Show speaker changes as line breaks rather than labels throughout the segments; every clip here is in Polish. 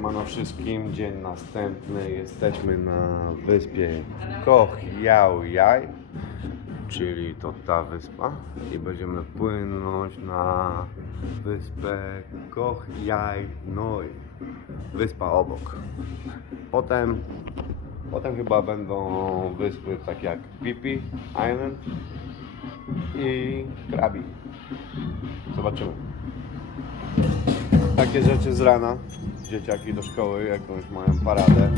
Siemano wszystkim, dzień następny. Jesteśmy na wyspie Koh Yao Yai, czyli to ta wyspa. I będziemy płynąć na wyspę Koh Yai Noi, wyspa obok. Potem, potem chyba będą wyspy takie jak Pipi Island i Krabi. Zobaczymy takie rzeczy z rana. Dzieciaki do szkoły, jakąś mają paradę.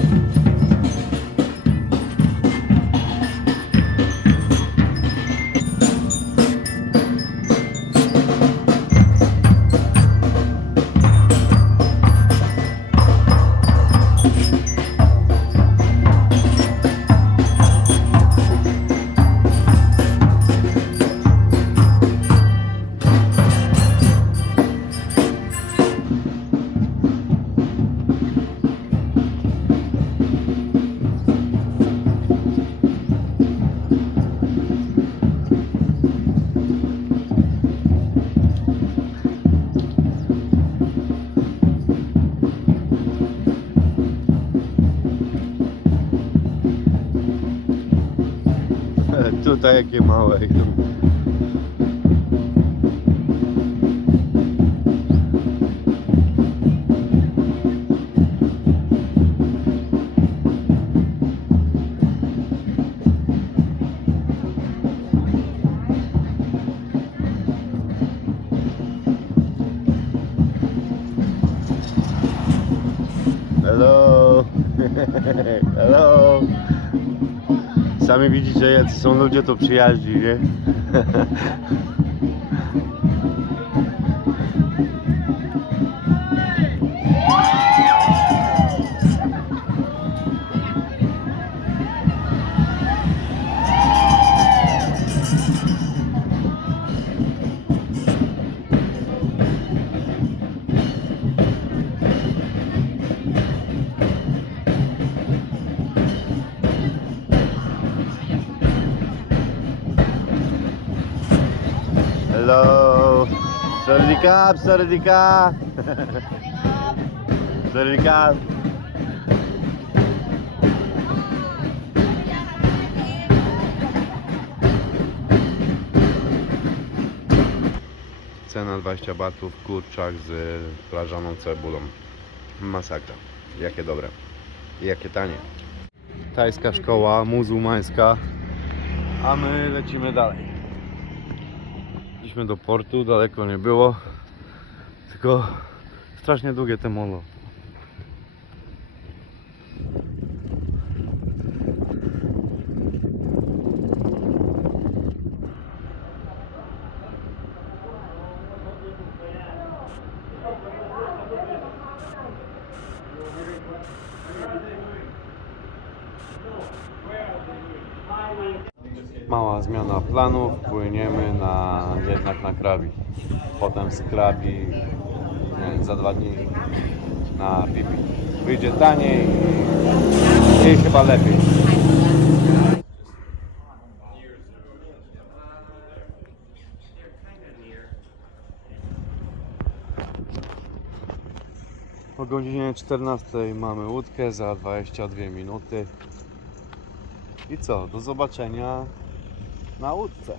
Tutaj jakie małe. Hello. Hello. Sami widzicie, jacy są ludzie to przyjaźni, nie? Hello, सरदिकाप सरदिका सरदिकाप Cena 20 batów, kurczak z plażaną cebulą. Masakra. Jakie dobre. Jakie tanie. Tajska szkoła muzułmańska. A my lecimy dalej. Szliśmy do portu, daleko nie było. Tylko strasznie długie te molo. Mała zmiana planów, płyniemy na, jednak na Krabi. Potem z Krabi nie za dwa dni na Pipi. Wyjdzie taniej i, i chyba lepiej. O godzinie 14 mamy łódkę za 22 minuty. I co? Do zobaczenia na łódce.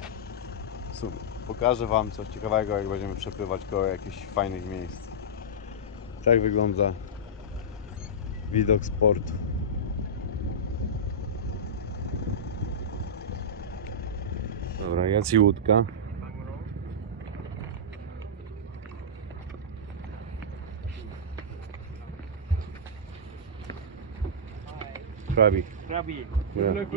W sumie. Pokażę Wam coś ciekawego, jak będziemy przepływać koło jakichś fajnych miejsc. Tak wygląda widok z portu. Dobra, jest i łódka. Krabi.
Krabi. Leuk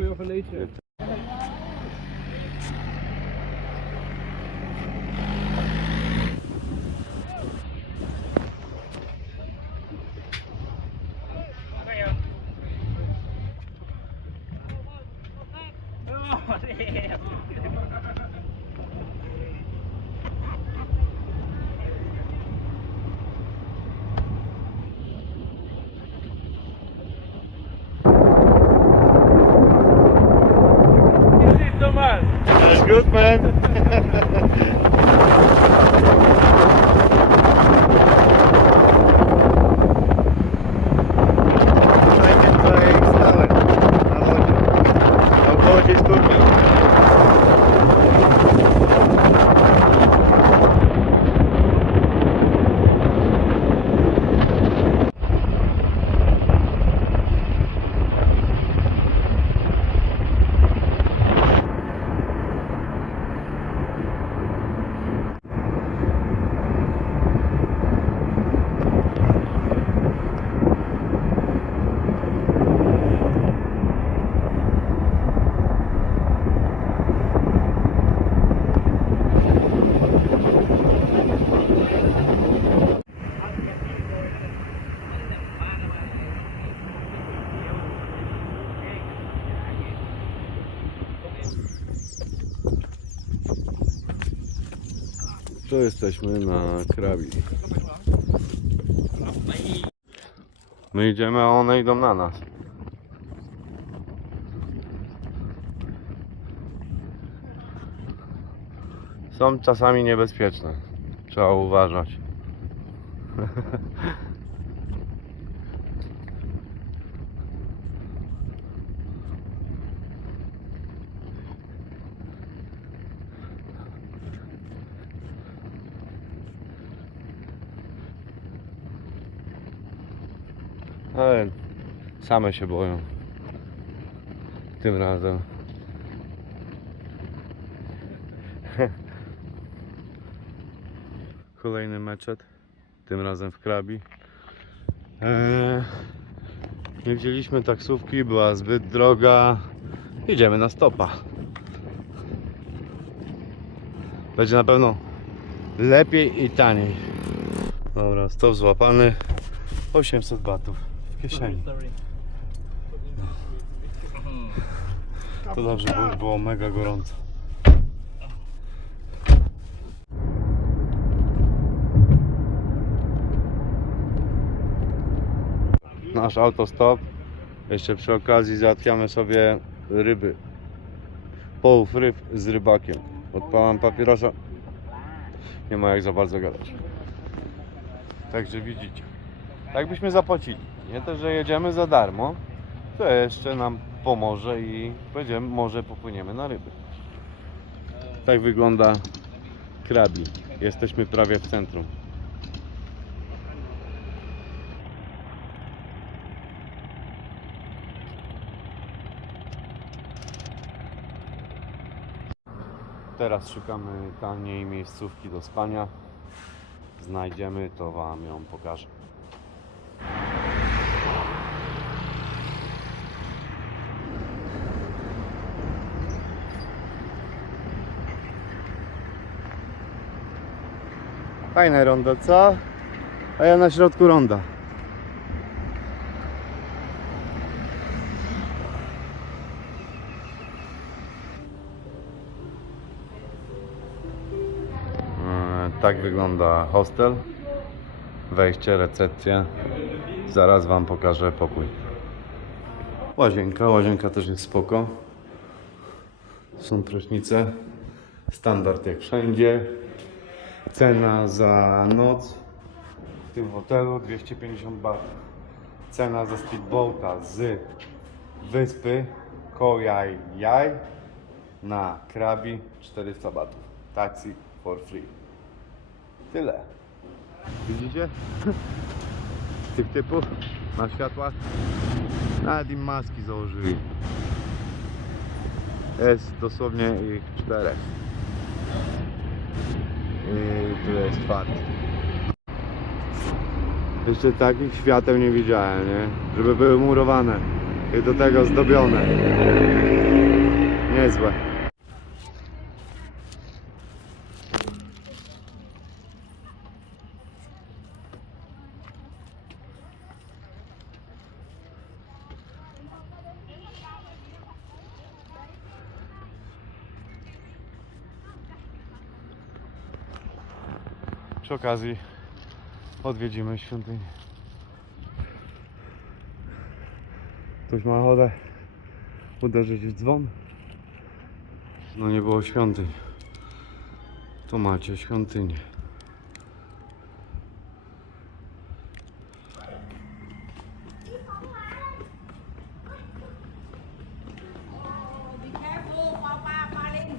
good, man. To jesteśmy na krabi. My idziemy, a one idą na nas. Są czasami niebezpieczne. Trzeba uważać. Ale same się boją. Tym razem. Kolejny meczet. Tym razem w Krabi. Eee, nie wzięliśmy taksówki, była zbyt droga. Idziemy na stopa. Będzie na pewno lepiej i taniej. Dobra, stop złapany. 800 batów w kieszeni. To dobrze, bo było mega gorąco. Nasz autostop. Jeszcze przy okazji załatwiamy sobie ryby. Połów ryb z rybakiem. Odpalam papierosa. Nie ma jak za bardzo gadać. Także widzicie. Tak byśmy zapłacili. Nie to, że jedziemy za darmo, to jeszcze nam pomoże i będziemy, może popłyniemy na ryby. Tak wygląda krabi. Jesteśmy prawie w centrum. Teraz szukamy taniej miejscówki do spania. Znajdziemy, to Wam ją pokażę. Fajne rondo, co? A ja na środku ronda. E, Tak wygląda hostel. Wejście, recepcja. Zaraz Wam pokażę pokój. Łazienka, łazienka też jest spoko. Są prysznice. Standard jak wszędzie. Cena za noc w tym hotelu 250 batów. Cena za speedboata z wyspy Koyai Jai na Krabi 400 batów. Taxi for free. Tyle. Widzicie? Tych typów na światłach. Nawet im maski założyli. Jest dosłownie ich czterech. I tu jest fakt. Jeszcze takich świateł nie widziałem, nie? Żeby były murowane i do tego zdobione. Niezłe. Przy okazji odwiedzimy świątynię. Ktoś ma ochotę uderzyć w dzwon? No nie było świątyń. Tu macie świątynię.
Be careful, Papa, Palin.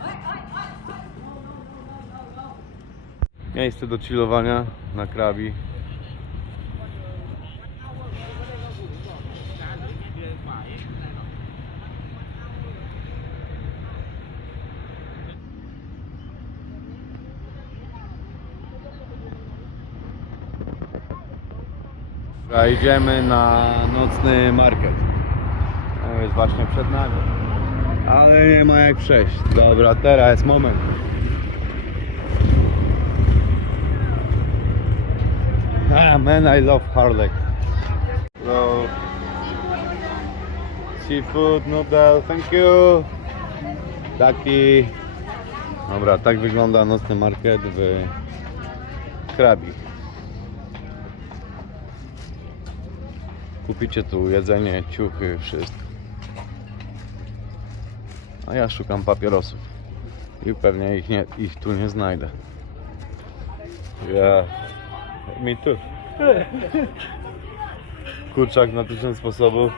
Oi, oi, oi, oi. No, no, no, no, no, no.
Miejsce do chillowania na krabi. A idziemy na nocny market. Jest właśnie przed nami. Ale nie ma jak przejść. Dobra, teraz jest moment. Ah man, I love Harley. Hello. Seafood noodle, thank you. Taki. Dobra, tak wygląda nocny market w Krabi. Kupicie tu jedzenie, ciuchy, wszystko. A ja szukam papierosów. I pewnie ich, nie, ich tu nie znajdę. Ja. Mi tu. Kurczak na tysiąc sposobów.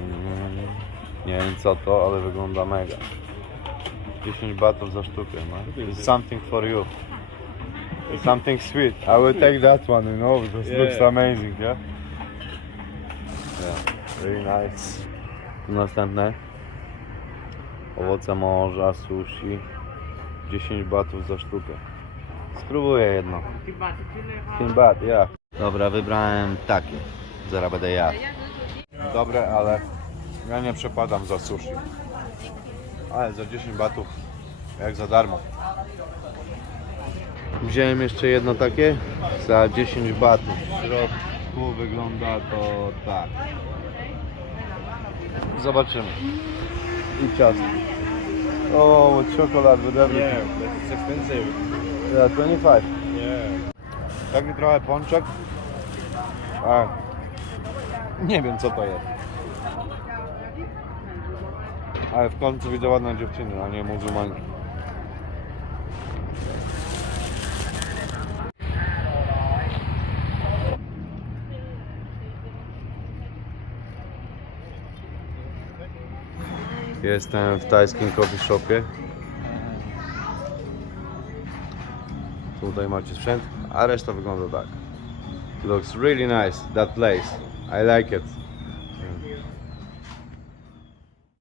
Mm, Nie wiem co to, ale wygląda mega. 10 batów za sztukę, no. It's something for you. It's something sweet. I will take that one, you know, because it looks
Yeah.
amazing, yeah? Yeah, very nice. Tu następne. Owoce morza, sushi. 10 batów za sztukę. Spróbuję jedno. Kimbat, ja. Dobra, wybrałem takie. Zaraz będę jadł. Dobre, ale ja nie przepadam za sushi. Ale za 10 batów, jak za darmo. Wziąłem jeszcze jedno takie za 10 batów. W środku wygląda to tak. Zobaczymy. I ciasto. O, czekolad with everything.
Yeah, that's expensive.
Yeah, 25.
Yeah.
Taki trochę pączek. A, nie wiem co to jest. Ale w końcu widzę ładne dziewczyny, a nie muzułmanki. Jestem w tajskim coffee shopie. Tutaj macie sprzęt, a reszta wygląda tak. Looks really nice, that place. I like it.